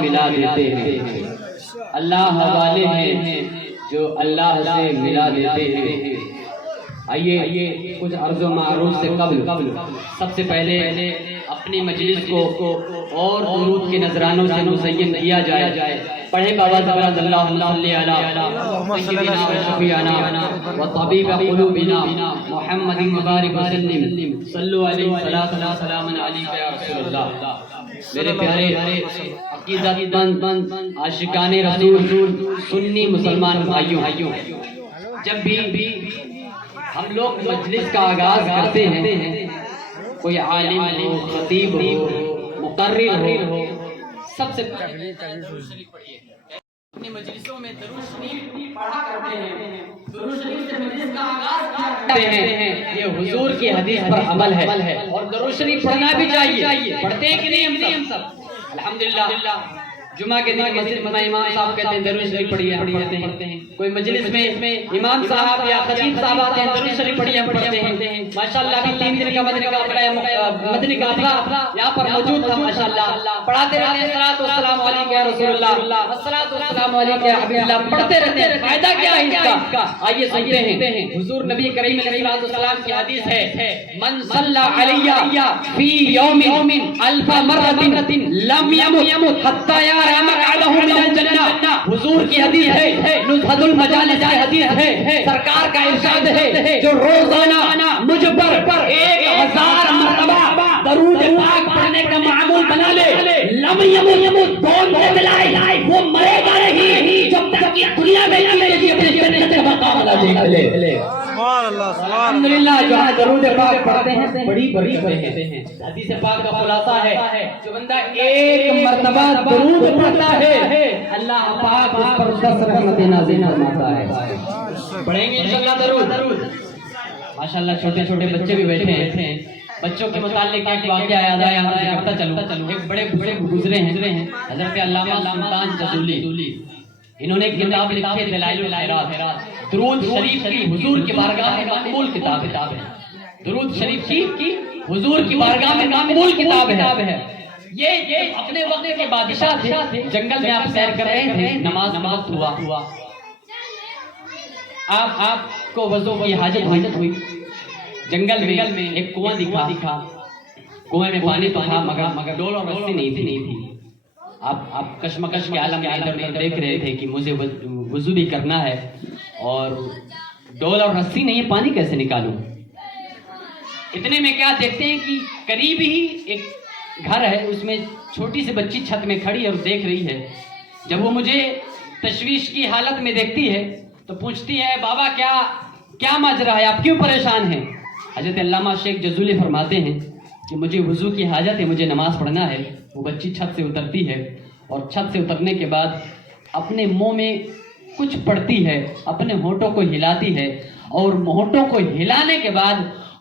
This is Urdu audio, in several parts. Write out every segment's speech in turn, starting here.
ملا دیتے ہیں، اللہ والے ہیں جو اللہ سے ملا دیتے ہیں۔ آئیے کچھ عرض و معروض سے قبل سب سے پہلے اپنی مجلس کو اور درود کے نذرانوں سے مزین کیا جائے۔ پڑھیں بابا زبان اللہ صلی علی سیدنا و شفیعنا و طبیب قلوبنا محمد مبارک وسلم، صلو علیہ سلام علیک یا رسول اللہ۔ میرے پیارے عقیدت مند عاشقان رسول سنی مسلمان بھائیوں، جب بھی ہم لوگ مجلس کا آغاز کرتے ہیں، کوئی عالم ہو، خطیب ہو، مقرر ہو، سب سے پہلے اپنی مجلسوں میں درود شریف پڑھا کرتے ہیں، درود شریف سے مجلس کا آغاز کرتے ہیں۔ یہ حضور کی حدیث پر عمل ہے اور درود شریف پڑھنا بھی چاہیے۔ پڑھتے ہیں کہ نہیں ہم سب؟ الحمدللہ جمعہ کے دن مسجد میں امام صاحب کہتے ہیں درود شریف پڑھیے، ہم پڑھتے ہیں۔ کوئی مجلس میں امام صاحب یا خطیب صاحب آتے ہیں درود شریف پڑھیے، ہم پڑھتے ہیں۔ ماشاءاللہ ابھی 3 دن کا مدنی قافلہ یہاں پر موجود تھا، ماشاءاللہ پڑھاتے رہتے ہیں الصلاۃ والسلام علیک یا رسول اللہ، الصلاۃ والسلام علیک یا حبیب اللہ، پڑھتے رہتے ہیں۔ فائدہ کیا ہے اس کا؟ آئیے سنتے ہیں۔ حضور نبی کریم علیہ السلام کی حدیث ہے، من صلی علی فی یوم الف مرۃ لم یمت حتی حضور کی حدیث ہے، نزہت المجالس کی حدیث ہے، سرکار کا ارشاد ہے جو روزانہ مجھ پر 1000 مرتبہ درود پاک پڑھنے کا معمول بنا لے، لم یمت بون ملائے وہ مرے گا نہیں جب تک کہ دنیا میں اپنے جنت کا مقام نہ دیکھ لے۔ الحمدللہ جو ہے درود پاک پڑھتے ہیں بڑی باتیں ہیں۔ حدیث پاک کا خلاصہ ہے جو بندہ ایک مرتبہ درود پڑھتا ہے اللہ پاک اس پر 10 رحمتیں نازل فرماتا ہے۔ پڑھیں گے انشاءاللہ درود۔ ماشاءاللہ چھوٹے چھوٹے بچے بھی بیٹھے ہیں، بچوں کے متعلق ایک واقعہ یاد آیا، ہم سے کرتا چلوں۔ ایک بڑے گزرے ہیں حضرت علامہ سلطان جزولی، انہوں نے ایک کتاب لکھی ہے دلائل الخیرات، درود شریف کی حضور کی بارگاہ میں مقبول کتاب ہے۔ درود شریف کی حضور کی بارگاہ میں مقبول کتاب ہے۔ یہ اپنے وقت کے بادشاہ تھے، جنگل میں آپ سیر کر رہے تھے، نماز وقت ہوا، آپ کو وضو کی حاجت ہوئی، جنگل میں ایک کنواں دکھا، کنویں میں پانی تو تھا مگر ڈول اور رسی نہیں تھی۔ آپ کشمکش کے عالم میں ادھر دیکھ رہے تھے کہ مجھے وضو بھی کرنا ہے اور ڈول اور رسی نہیں، پانی کیسے نکالوں؟ اتنے میں کیا دیکھتے ہیں کہ قریب ہی ایک گھر ہے، اس میں چھوٹی سی بچی چھت میں کھڑی اور دیکھ رہی ہے۔ جب وہ مجھے تشویش کی حالت میں دیکھتی ہے تو پوچھتی ہے، بابا کیا ماجرا ہے، آپ کیوں پریشان ہیں؟ حضرت علامہ شیخ جزولی فرماتے ہیں کہ مجھے وضو کی حاجت ہے، مجھے نماز پڑھنا ہے۔ وہ بچی چھت سے اترتی ہے اور چھت سے اترنے کے بعد اپنے منہ میں کچھ پڑتی ہے، اپنے ہونٹوں کو ہلاتی ہے اور ہونٹوں کو ہلانے کے بعد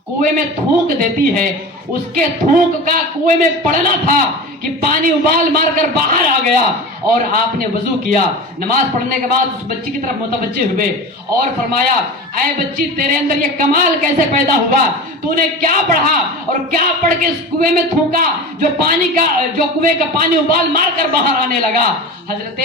کنویں میں تھوک دیتی ہے۔ اس کے تھوک کا کنویں میں پڑنا تھا کہ پانی ابال مار کر باہر آ گیا اور آپ نے وضو کیا۔ نماز پڑھنے کے بعد اس بچی کی طرف متوجہ ہوئے اور فرمایا، اے بچی تیرے اندر یہ کمال کیسے پیدا ہوا؟ تو نے کیا پڑھا اور کیا پڑھ کے اس کنویں میں تھوکا جو کنویں کا پانی ابال مار کر باہر آنے لگا؟ حضرت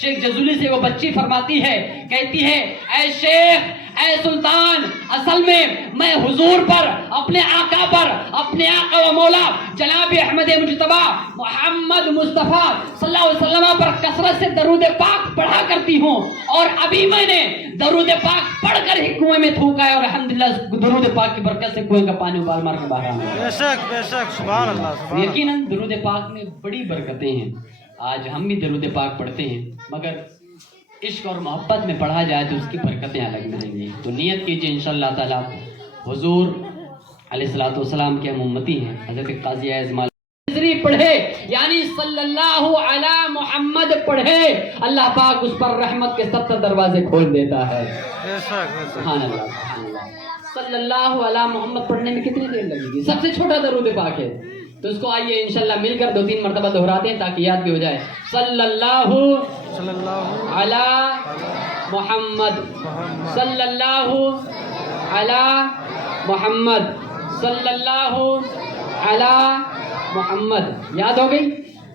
شیخ جزولی سے وہ بچی فرماتی ہے، کہتی ہے، اے شیخ، اے سلطان، اصل میں حضور پر، اپنے آقا پر، اپنے آقا و مولا جناب احمد مجتبی محمد مصطفیٰ صلی اللہ علیہ وسلم پر کثرت سے درود پاک پڑھا کرتی ہوں اور ابھی میں نے درود پاک پڑھ کر ہی کنویں میں تھوکا ہے اور الحمدللہ درود پاک کی برکت سے کنویں کا پانی ابال مار کے باہر آ گیا۔ بے شک سبحان اللہ۔ یقیناً درود پاک میں بڑی برکتیں ہیں۔ آج ہم بھی درود پاک پڑھتے ہیں مگر عشق اور محبت میں پڑھا جائے تو اس کی برکتیں الگ ملیں گی۔ تو نیت کیجئے انشاءاللہ تعالی، حضور علیہ الصلوۃ والسلام کے ہم امتی ہیں۔ حضرت قاضی اعظم پڑھے یعنی صلی اللہ علی محمد پڑھے، اللہ پاک اس پر رحمت کے 70 دروازے کھول دیتا ہے۔ سبحان اللہ، سبحان اللہ۔ صلی اللہ علی محمد پڑھنے میں کتنی دیر لگے گی؟ سب سے چھوٹا درود پاک ہے، تو اس کو آئیے انشاءاللہ مل کر 2-3 مرتبہ دہراتے ہیں تاکہ یاد بھی ہو جائے۔ صلی اللہ علی محمد، صلی اللہ علی محمد، صلی اللہ علی محمد۔ یاد ہو گئی؟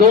2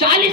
40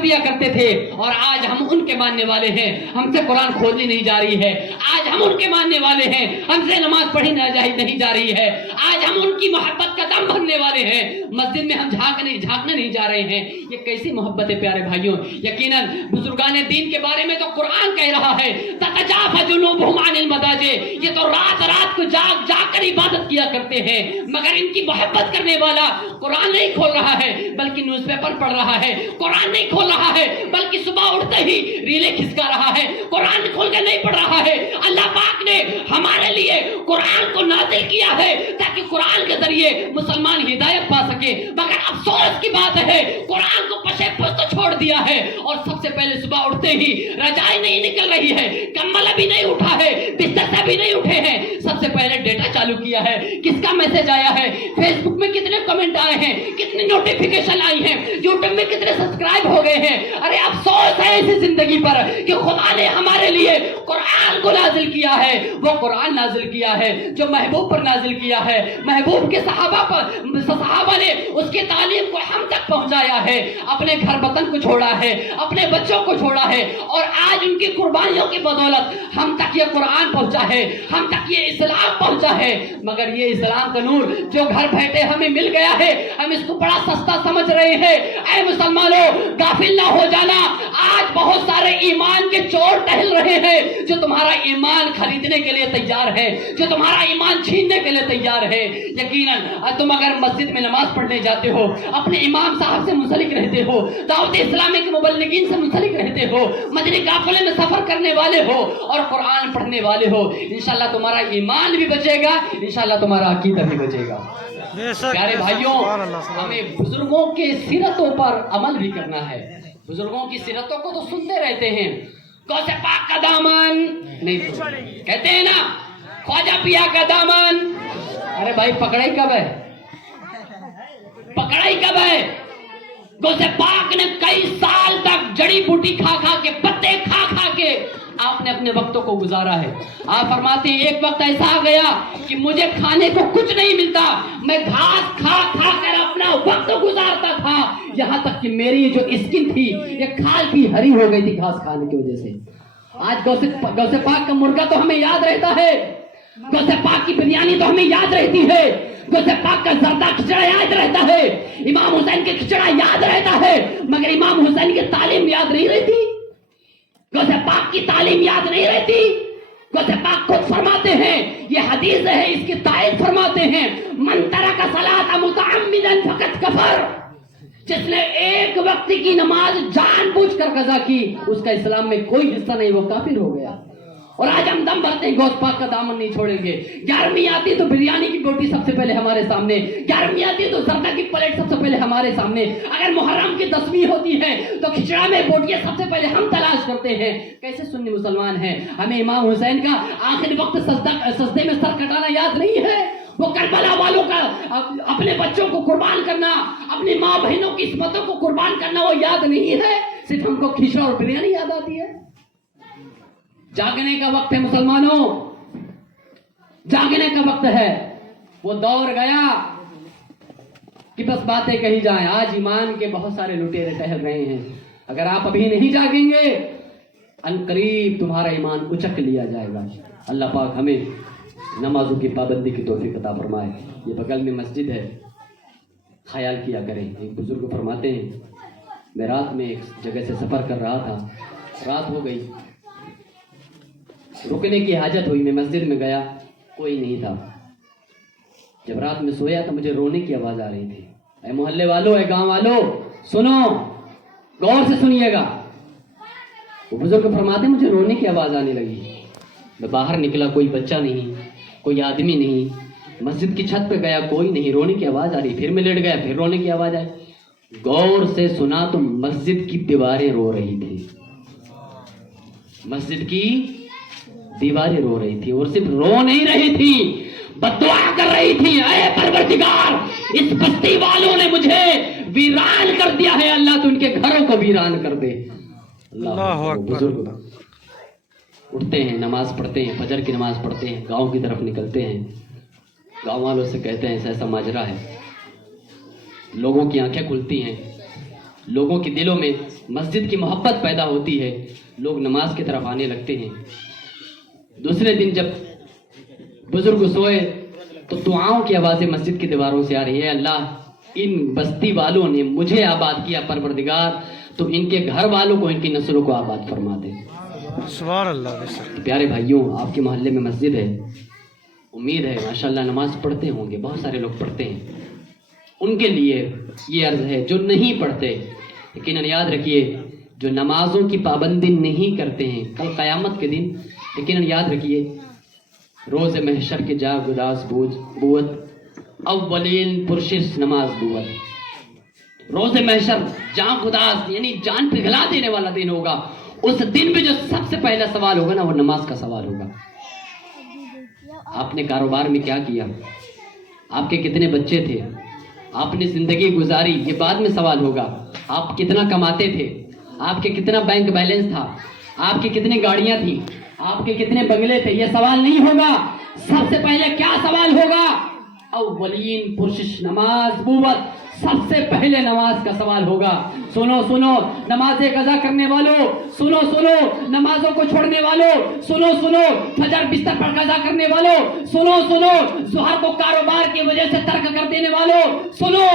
کر دیا کرتے تھے اور آج ہم ان کے ماننے والے ہیں، ہم سے قرآن کھولنی نہیں جا رہی ہے، آج ہم ان کے ماننے والے ہیں، ہم سے نماز پڑھی نہیں جا رہی ہے، آج ہم ان کی محبت کا دم بھرنے والے ہیں، مسجد میں ہم جھانکنے نہیں جا رہے ہیں۔ یہ کیسی محبت ہے پیارے بھائیوں؟ یقیناً بزرگان دین کے بارے میں تو قرآن کہہ رہا ہے تتجافى جنوبهم عن المضاجع، یہ تو رات رات کو جاگ جاگ کر عبادت کیا کرتے ہیں، مگر ان کی محبت کرنے والا قرآن نہیں کھول رہا ہے بلکہ نیوز پیپر پڑھ رہا ہے، قرآن نہیں کھول رہا ہے بلکہ صبح اٹھتے ہی ریلیں کھسکا رہا ہے، قرآن کھول کے نہیں پڑھ رہا ہے۔ اللہ پاک نے ہمارے لیے قرآن کو نازل کیا ہے تاکہ قرآن کے ذریعے مسلمان ہدایت پا سکے، مگر افسوس کی بات ہے قرآن کو پشے پشت چھوڑ دیا ہے اور سب سے پہلے صبح اٹھتے ہی رجائی نہیں نکل رہی ہے، کمبل ابھی نہیں اٹھا ہے، بستر سے بھی نہیں اٹھے ہیں، سب سے پہلے ڈیٹا چالو کیا ہے، کس کا میسج آیا ہے، فیس بک میں کتنے کمنٹ آئے ہیں، کتنی نوٹیفیکیشن آئی ہیں، یوٹیوب میں کتنے سبسکرائب ہو گئے ہیں۔ ارے افسوس ہے ایسی زندگی پر کہ خدا نے ہمارے لیے قرآن کو نازل کیا ہے، وہ قرآن نازل کیا ہے جو محبوب پر نازل کیا ہے، محبوب کے صحابہ نے اس کی تعلیم کو ہم تک پہنچایا ہے، اپنے گھر وطن کو چھوڑا ہے، اپنے بچوں کو چھوڑا ہے، اور آج ان کی قربانیوں کی بدولت ہم تک یہ قرآن پہنچا ہے، ہم تک یہ اسلام پہنچا ہے۔ مگر یہ اسلام کا نور جو گھر بیٹھے ہمیں مل گیا ہے، ہم اس کو بڑا سستا سمجھ رہے ہیں۔ اے مسلمانوں، غافل نہ ہو جانا، آج بہت سارے ایمان کے چور ٹہل رہے ہیں جو تمہارا ایمان خریدنے کے لیے تیار ہے، جو تمہارا ایمان چھیننے کے لیے تیار ہے۔ یقیناً تم اگر مسجد میں نماز پڑھنے جاتے ہو، اپنے امام صاحب سے منسلک رہتے ہو، دعوت اسلامی کے مبلغین سے منسلک رہتے ہو، مدنی قافلے میں سفر کرنے والے ہو اور قرآن پڑھنے والے ہو، انشاءاللہ تمہارا ایمان بھی بچے گا، انشاءاللہ تمہارا عقیدہ بھی بچے گا۔ پیارے بھائیوں، ہمیں بزرگوں کے سیرتوں پر عمل بھی کرنا ہے۔ بزرگوں کی سیرتوں کو تو سنتے رہتے ہیں، غوث پاک کا دامن نہیں چھوڑیں، کہتے ہیں نا خواجہ پیا کا دامن۔ ارے بھائی پکڑائی کب ہے؟ پکڑائی کب ہے؟ غوث پاک نے کئی سال تک جڑی بوٹی کھا کھا کے، پتے کھا کھا کے آپ نے اپنے وقتوں کو گزارا ہے۔ آپ فرماتے ہیں ایک وقت ایسا آ گیا کہ مجھے کھانے کو کچھ نہیں ملتا، میں گھاس کھا کھا کر اپنا وقت گزارتا تھا، یہاں تک کہ میری جو اسکن تھی یہ کھال کی ہری ہو گئی تھی گھاس کھانے کی وجہ سے۔ آج غوث پاک کا مرغا تو ہمیں یاد رہتا ہے، غوث پاک کی بریانی تو ہمیں یاد رہتی ہے، غوث پاک کا زردہ کھچڑا یاد رہتا ہے، امام حسین کے کھچڑا یاد رہتا ہے، مگر امام حسین کی تعلیم یاد نہیں رہتی، غوث پاک کی تعلیم یاد نہیں رہتی۔ غوث پاک خود فرماتے ہیں، یہ حدیث ہے، اس کی تائید فرماتے ہیں، من ترک صلاۃ متعمدا فقد کفر، جس نے ایک وقت کی نماز جان بوجھ کر قضا کی اس کا اسلام میں کوئی حصہ نہیں، وہ کافر ہو گیا۔ اور آج ہم دم بھرتے ہیں غوث پاک کا دامن نہیں چھوڑیں گے۔ 11ویں آتی تو بریانی کی بوٹی سب سے پہلے ہمارے سامنے، 11ویں آتی تو زردہ کی پلیٹ سب سے پہلے ہمارے سامنے، اگر محرم کی 10ویں ہوتی ہے تو کھچڑا میں بوٹیاں سب سے پہلے ہم تلاش کرتے ہیں۔ کیسے سنی مسلمان ہیں؟ ہمیں امام حسین کا آخری وقت سجدے میں سر کٹانا یاد نہیں ہے، وہ کربلا والوں کا اپنے بچوں کو قربان کرنا، اپنی ماں بہنوں کی عصمتوں کو قربان کرنا وہ یاد نہیں ہے، صرف ہم کو کھچڑا اور بریانی یاد آتی ہے۔ جاگنے کا وقت ہے مسلمانوں، جاگنے کا وقت ہے۔ وہ دور گیا کہ بس باتیں کہی جائیں، آج ایمان کے بہت سارے لٹیرے ٹہل رہے ہیں۔ اگر آپ ابھی نہیں جاگیں گے عنقریب تمہارا ایمان اچک لیا جائے گا۔ اللہ پاک ہمیں نمازوں کی پابندی کی توفیق عطا فرمائے۔ یہ بغل میں مسجد ہے، خیال کیا کریں۔ ایک بزرگ فرماتے ہیں، میں رات میں ایک جگہ سے سفر کر رہا تھا، رات ہو گئی، رکنے کی حاجت ہوئی، میں مسجد میں گیا، کوئی نہیں تھا۔ جب رات میں سویا تو مجھے رونے کی آواز آ رہی تھی۔ اے محلے والوں، اے گاؤں والوں، سنو، غور سے سنیے گا۔ وہ بزرگ فرماتے ہیں مجھے رونے کی آواز آنے لگی، میں باہر نکلا، کوئی بچہ نہیں، کوئی آدمی نہیں، مسجد کی چھت پہ گیا، کوئی نہیں، رونے کی آواز آ رہی، پھر میں لیٹ گیا، پھر رونے کی آواز آئی، غور سے سنا تو مسجد کی دیواریں رو رہی تھی، مسجد کی دیواریں رو رہی تھی، اور صرف رو نہیں رہی تھی، بددعا کر رہی تھی، اے پروردگار اس بستی والوں نے مجھے ویران کر دیا ہے، اللہ تو ان کے گھروں کو ویران کر دے۔ اللہ اکبر۔ بزرگ اٹھتے ہیں، نماز پڑھتے ہیں، فجر کی نماز پڑھتے ہیں، گاؤں کی طرف نکلتے ہیں، گاؤں والوں سے کہتے ہیں ایسا ایسا ماجرا ہے، لوگوں کی آنکھیں کھلتی ہیں، لوگوں کے دلوں میں مسجد کی محبت پیدا ہوتی ہے، لوگ نماز کی طرف آنے لگتے ہیں۔ دوسرے دن جب بزرگ سوئے تو دعاؤں کی آوازیں مسجد کی دیواروں سے آ رہی ہے، اللہ ان بستی والوں نے مجھے آباد کیا پروردگار، تو ان کے گھر والوں کو، ان کی نسلوں کو آباد فرما دے۔ سبحان اللہ۔ پیارے بھائیوں، آپ کے محلے میں مسجد ہے، امید ہے ماشاءاللہ نماز پڑھتے ہوں گے، بہت سارے لوگ پڑھتے ہیں۔ ان کے لیے یہ عرض ہے جو نہیں پڑھتے، یقیناً یاد رکھیے جو نمازوں کی پابندی نہیں کرتے ہیں، کل قیامت کے دن یقیناً یاد رکھیے روز محشر کے جا گداس بوت اولین پرشش نماز بوت، روز محشر جان گداس یعنی جان پگھلا دینے والا دن ہوگا۔ اس دن میں جو سب سے پہلا سوال ہوگا نا، وہ نماز کا سوال ہوگا۔ آپ نے کاروبار میں کیا کیا، آپ کے کتنے بچے تھے، آپ نے زندگی گزاری، یہ بعد میں سوال ہوگا۔ آپ کتنا کماتے تھے، آپ کے کتنا بینک بیلنس تھا، آپ کی کتنی گاڑیاں تھیں، آپ کے کتنے بنگلے تھے، یہ سوال نہیں ہوگا۔ سب سے پہلے کیا سوال ہوگا؟ اولین پرشش نماز بوت، سب سے پہلے نماز کا سوال ہوگا۔ سنو سنو نماز قضا کرنے والوں، سنو سنو نمازوں کو چھوڑنے والوں، سنو سنو فجر بستر پر قضا کرنے والوں، سنو سنو ظہر کو کاروبار کی وجہ سے ترک کر دینے والوں، سنو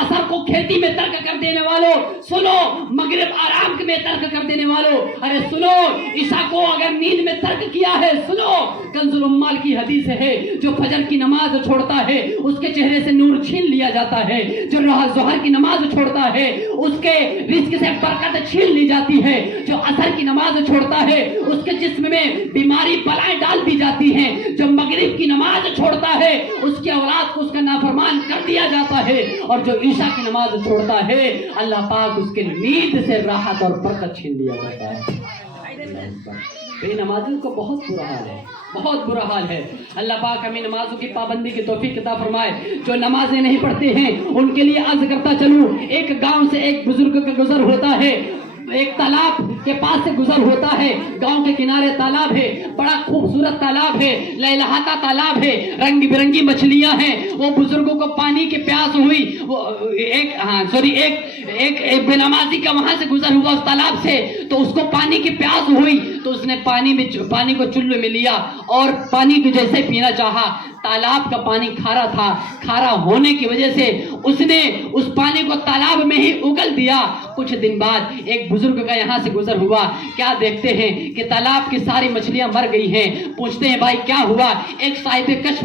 عصر کو کھیتی میں ترک کر دینے والوں، سنو مغرب آرام میں ترک کر دینے والوں، ارے سنو عشاء کو اگر نیند میں ترک کیا ہے، سنو کنز الاموال کی حدیث ہے جو فجر کی نماز چھوڑتا ہے اس کے چہرے سے نور چھین لیا جاتا ہے، جو ظہر کی نماز چھوڑتا ہے اس کے رزق سے برکت چھین لی جاتی ہے، جو عصر کی نماز چھوڑتا ہے اس کے جسم میں بیماری بلائیں ڈال دی جاتی ہیں، جو مغرب کی نماز چھوڑتا ہے اس کی اولاد کو اس کا نافرمان کر دیا جاتا ہے، اور جو عشاء کی نماز چھوڑتا ہے اللہ پاک اس کے نیند سے راحت اور برکت چھین لیا جاتا ہے۔ بے نمازوں کو بہت برا حال ہے، بہت برا حال ہے۔ اللہ پاک ہمیں نمازوں کی پابندی کی توفیق عطا فرمائے۔ جو نمازیں نہیں پڑھتے ہیں ان کے لیے عرض کرتا چلوں، ایک گاؤں سے ایک بزرگ کا گزر ہوتا ہے، ایک تالاب کے پاس سے گزر ہوتا ہے، گاؤں کے کنارے تالاب ہے، بڑا خوبصورت تالاب ہے، لہلہاتا تالاب ہے، رنگ برنگی مچھلیاں ہیں۔ وہ بزرگوں کو پانی کی پیاس ہوئی، وہ ایک بے نمازی کا وہاں سے گزر ہوا اس تالاب سے، تو اس کو پانی کی پیاس ہوئی تو اس نے پانی کو چلو میں لیا اور پانی کو جیسے پینا چاہا، تالاب کا پانی کھارا تھا، کھارا ہونے کی وجہ سے اس نے اس پانی کو تالاب میں ہی اگل دیا۔ کچھ دن بعد ایک بزرگ کا یہاں سے گزر ہوا، کیا دیکھتے ہیں کہ تالاب کی ساری مچھلیاں مر گئی ہیں۔ پوچھتے ہیں بھائی کیا ہوا؟ ایک صاحب کشف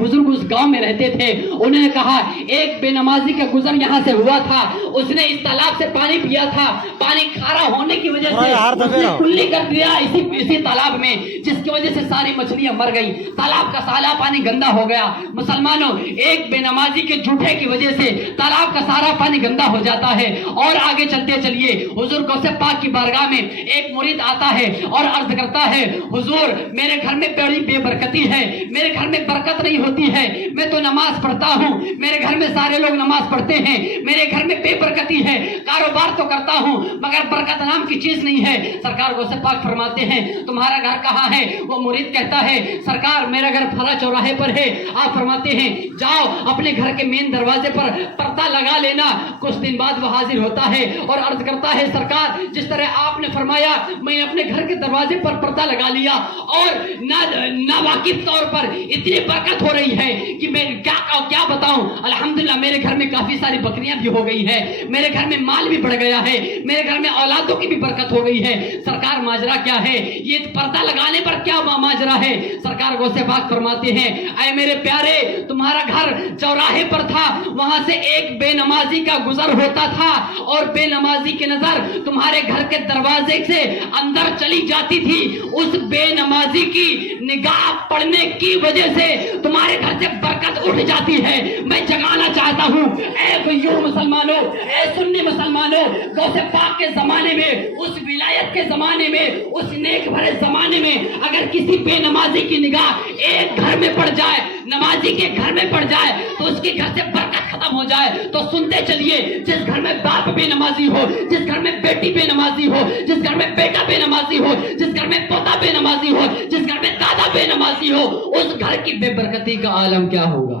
بزرگ اس گاؤں میں رہتے تھے، انہوں نے کہا ایک بے نمازی کا گزر یہاں سے ہوا تھا، اس نے اس تالاب سے پانی پیا تھا، پانی کھارا ہونے کی وجہ سے اس نے کلی کر دیا اسی تالاب میں، جس کی وجہ سے ساری مچھلیاں مر گئی، تالاب کا سارا پانی گندا ہو گیا۔ مسلمانوں، ایک بے نمازی کے جھوٹے کی وجہ سے تالاب کا سارا پانی گندا ہو جاتا ہے۔ اور آگے چلتے چلیے حضور غوث پاک کی بارگاہ میں ایک مرید آتا ہے اور عرض کرتا ہے حضور میرے گھر میں بڑی بے برکتی ہے، میرے گھر میں برکت نہیں ہوتی ہے، میں تو نماز پڑھتا ہوں، میرے گھر میں سارے لوگ نماز پڑھتے ہیں، میرے گھر میں بے برکتی ہے، کاروبار تو کرتا ہوں مگر برکت نام کی چیز نہیں ہے۔ سرکار غوث پاک فرماتے ہیں تمہارا گھر کہاں ہے؟ وہ مرید کہتا ہے سرکار میرا گھر فلاں چوراہے پر ہے۔ آپ فرماتے ہیں جاؤ اپنے گھر کے مین دروازے پر پردہ لگا لینا۔ کچھ دن بعد وہ حاضر ہوتا ہے اور عرض کرتا ہے سرکار جس طرح آپ نے فرمایا میں اپنے گھر کے دروازے پر پردہ لگا لیا اور ناواقف طور پر اتنی برکت ہو رہی ہے کہ میں کیا بتاؤں۔ الحمدللہ میرے گھر میں کافی ساری بکریاں بھی ہو گئی ہے، میرے گھر میں مال بھی بڑھ گیا ہے، میرے گھر میں اولادوں کی بھی برکت ہو گئی ہے۔ سرکار ماجرا کیا ہے؟ یہ پردہ لگانے پر کیا ماجرا ہے؟ سرکار غوث پاک فرماتے ہیں اے میرے پیارے تمہارا گھر چوراہے پر تھا، وہاں سے ایک بے نمازی کا گزر ہوتا تھا اور بے نمازی کی نظر تمہارے گھر کے دروازے سے اندر چلی جاتی تھی، اس بے نمازی کی نگاہ پڑنے کی وجہ سے تمہارے گھر سے برکت اٹھ جاتی ہے۔ میں جگانا چاہتا ہوں اے غیور مسلمانوں، اے سنی مسلمانوں، غوث پاک کے زمانے میں، اس ولایت کے زمانے میں، اس نیک بھرے زمانے میں اگر کسی بے نمازی کی نگاہ ایک گھر میں پڑ جائے، نمازی کے گھر میں پڑ جائے تو اس کے گھر سے برکت ختم ہو جائے۔ تو سنتے چلیے جس گھر میں باپ بے نمازی ہو، جس گھر میں بیٹی بے نمازی ہو، جس گھر میں بیٹا بے نمازی ہو، جس گھر میں پوتا بے نمازی ہو، جس گھر میں دادا بے نمازی ہو، اس گھر کی بے برکتی کا عالم کیا ہوگا؟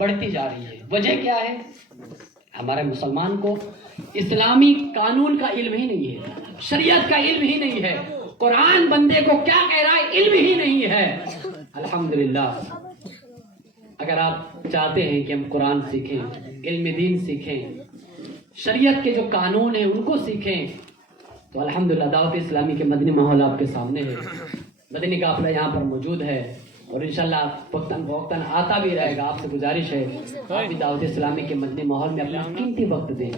بڑھتی جا رہی ہے. وجہ کیا ہے؟ ہمارے مسلمان کو اسلامی قانون کا علم ہی نہیں ہے, شریعت کا علم ہی نہیں ہے, قرآن بندے کو کیا کہہ رہا ہے علم ہی نہیں ہے. الحمدللہ اگر آپ چاہتے ہیں کہ ہم قرآن سیکھیں, علم دین سیکھیں, شریعت کے جو قانون ہیں ان کو سیکھیں, تو الحمدللہ دعوت اسلامی کے مدنی ماحول آپ کے سامنے ہے. مدنی قافلہ یہاں پر موجود ہے اور انشاءاللہ وقتاً فوقتاً آتا بھی رہے گا. آپ سے گزارش ہے آپ بھی دعوت اسلامی کے مدنی ماحول میں اپنا قیمتی وقت دیں.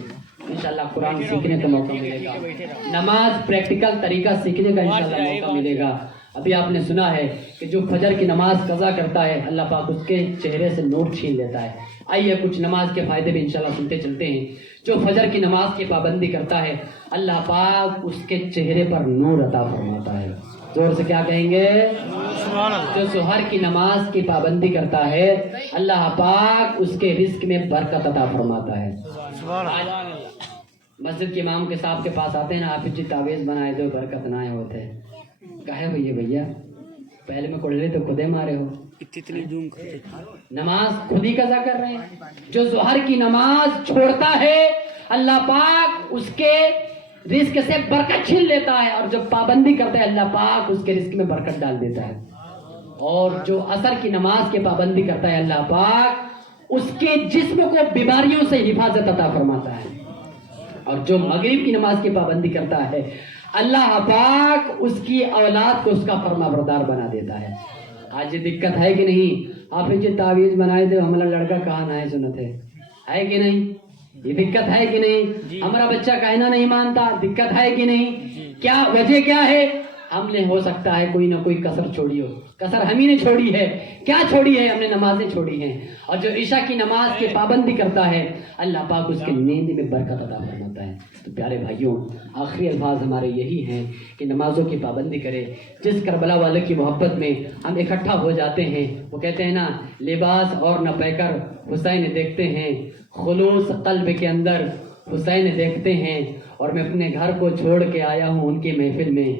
انشاءاللہ قرآن سیکھنے کا موقع ملے گا, نماز پریکٹیکل طریقہ سیکھنے کا انشاءاللہ موقع ملے گا. ابھی آپ نے سنا ہے کہ جو فجر کی نماز قضا کرتا ہے اللہ پاک اس کے چہرے سے نور چھین لیتا ہے. آئیے کچھ نماز کے فائدے بھی انشاءاللہ سنتے چلتے ہیں. جو فجر کی نماز کی پابندی کرتا ہے اللہ پاک اس کے چہرے پر نور عطا فرماتا ہے. زور سے کیا کہیں گے؟ جو سحر کی نماز کی پابندی کرتا ہے اللہ پاک اس کے رزق میں برکت عطا فرماتا ہے. مسجد کے امام کے صاحب کے پاس آتے ہیں نا, آپ جی تعویذ بنائے دو برکت نہ ہوتے. کہے بھیا پہلے میں کوڑے تو خودے مارے ہو, نماز خود ہی قضا کر رہے ہیں. جو ظہر کی نماز چھوڑتا ہے اللہ پاک اس کے رزق سے برکت چھین لیتا ہے, اور جب پابندی کرتا ہے اللہ پاک اس کے رزق میں برکت ڈال دیتا ہے. اور جو عصر کی نماز کی پابندی کرتا ہے اللہ پاک اس کے جسم کو بیماریوں سے حفاظت عطا فرماتا ہے. اور جو مغرب کی نماز کی پابندی کرتا ہے اللہ پاک اس کی اولاد کو اس کا فرما بردار بنا دیتا ہے. آج یہ دقت ہے کہ نہیں؟ آپ جو تعویذ بنائے تھے ہمارا لڑکا کہاں نہ ہے سنت ہے کہ نہیں؟ یہ دقت ہے کہ نہیں؟ ہمارا بچہ کہنا نہیں مانتا, دقت ہے کہ نہیں؟ کیا وجہ کیا ہے؟ ہم نے ہو سکتا ہے کوئی نہ کوئی کسر چھوڑی ہو. کسر ہم ہی نے چھوڑی ہے. کیا چھوڑی ہے؟ ہم نے نمازیں چھوڑی ہیں. اور جو عشاء کی نماز کی پابندی کرتا ہے اللہ پاک اس کے نیند میں برکت عطا فرماتا ہے. تو پیارے بھائیوں, آخری الفاظ ہمارے یہی ہیں کہ نمازوں کی پابندی کرے. جس کربلا والے کی محبت میں ہم اکٹھا ہو جاتے ہیں, وہ کہتے ہیں نا لباس اور نہ پہ کر حسین دیکھتے ہیں, خلوص قلب کے اندر حسین دیکھتے ہیں, اور میں اپنے گھر کو چھوڑ کے آیا ہوں ان کی محفل میں,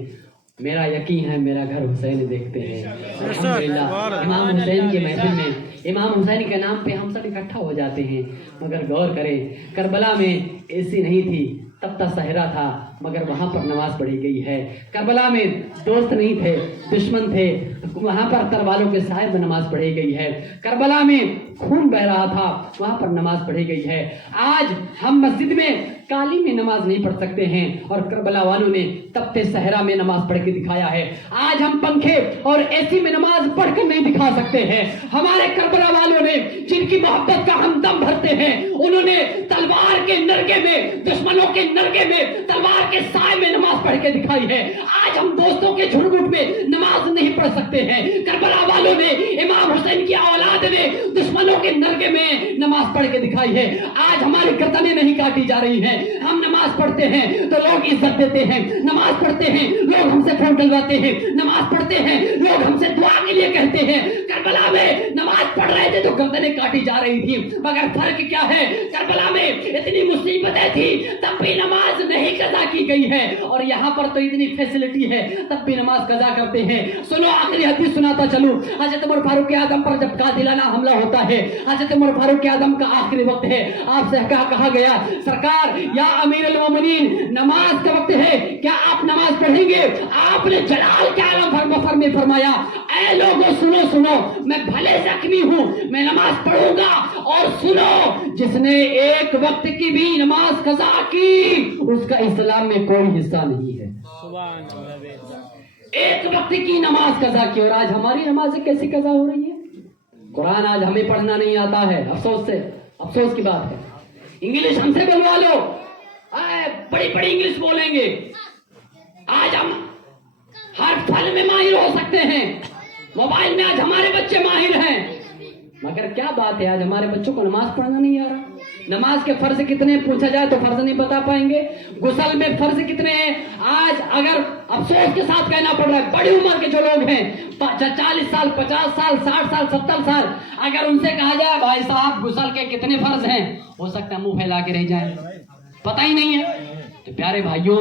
میرا یقین ہے میرا گھر حسین دیکھتے ہیں. الحمدللہ امام حسین کی محفل میں امام حسین کے نام پہ ہم سب اکٹھا ہو جاتے ہیں. مگر غور کریں کربلا میں اے سی نہیں تھی, تب صحرا تھا, مگر وہاں پر نماز پڑھی گئی ہے. کربلا میں دوست نہیں تھے, دشمن تھے, وہاں پر تلواروں کے سائے میں نماز پڑھی گئی ہے. کربلا میں خون بہ رہا تھا, وہاں پر نماز پڑھی گئی ہے. آج ہم مسجد میں کالی میں نماز نہیں پڑھ سکتے ہیں, اور کربلا والوں نے تپتے صحرا میں نماز پڑھ کے دکھایا ہے. آج ہم پنکھے اور اے سی میں نماز پڑھ کر نہیں دکھا سکتے ہیں. ہمارے کربلا والوں نے جن کی محبت کا ہم دم بھرتے ہیں انہوں نے تلوار کے نرگے میں, دشمنوں کے نرگے میں, تلوار کے سائے میں نماز پڑھ کے دکھائی ہے. آج ہم دوستوں کے جھرمٹ میں نماز نہیں پڑھ سکتے ہیں. کربلا والوں نے, امام حسین کی اولاد نے دشمنوں کے نرگے میں نماز پڑھ کے دکھائی ہے. آج ہماری گردنیں نہیں کاٹی جا رہی ہیں. ہم نماز پڑھتے ہیں تو لوگ عزت دیتے ہیں, نماز پڑھتے ہیں لوگ ہم سے فون ڈلواتے ہیں, نماز پڑھتے ہیں لوگ ہم سے دعا کے لیے کہتے ہیں. کربلا میں نماز پڑھ رہے تھے تو گردنیں کاٹی جا رہی تھی, مگر فرق کیا ہے؟ کربلا میں اتنی مصیبتیں تھی تب بھی نماز نہیں قضا کی گئی ہے, اور یہاں پر تو اتنی فیسلٹی ہے تب بھی نماز قضا کرتے ہیں. سنو آخری حدیث سناتا چلوں. حضرت عمر فاروق اعظم پر جب قاتلانہ حملہ ہوتا ہے, حضرت عمر فاروق اعظم کا آخری وقت ہے, آپ سے کہا گیا سرکار یا امیر المومنین نماز کا وقت ہے, کیا آپ نماز پڑھیں گے؟ آپ نے جلال کے عالم میں فرمایا اے لوگوں سنو, میں بھلے زخمی ہوں, میں نماز پڑھوں گا, اور سنو جس نے ایک وقت کی بھی نماز قضا کی اس کا اسلام میں کوئی حصہ نہیں ہے. ایک وقت کی نماز قضا کی, اور آج ہماری نمازیں کیسی قضا ہو رہی ہے؟ قرآن آج ہمیں پڑھنا نہیں آتا ہے, افسوس کی بات ہے. انگلش ہم سے بلوا لو, بڑی انگلش بولیں گے. آج ہم ہر پھل میں ماہر ہو سکتے ہیں, موبائل میں آج ہمارے بچے ماہر ہیں, مگر کیا بات ہے آج ہمارے بچوں کو نماز پڑھنا نہیں آ رہا. نماز کے فرض کتنے پوچھا جائے تو فرض نہیں بتا پائیں گے. غسل میں فرض کتنے ہیں آج اگر افسوس کے ساتھ کہنا پڑ رہا ہے, بڑی عمر کے جو لوگ ہیں 40 سال 50 سال 60 سال 70 سال, اگر ان سے کہا جائے بھائی صاحب غسل کے کتنے فرض ہیں, ہو سکتا ہے منہ پھیلا کے رہ جائیں, پتہ ہی نہیں ہے. تو پیارے بھائیوں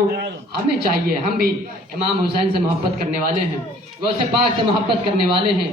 ہمیں چاہیے, ہم بھی امام حسین سے محبت کرنے والے ہیں, غوث پاک سے محبت کرنے والے ہیں,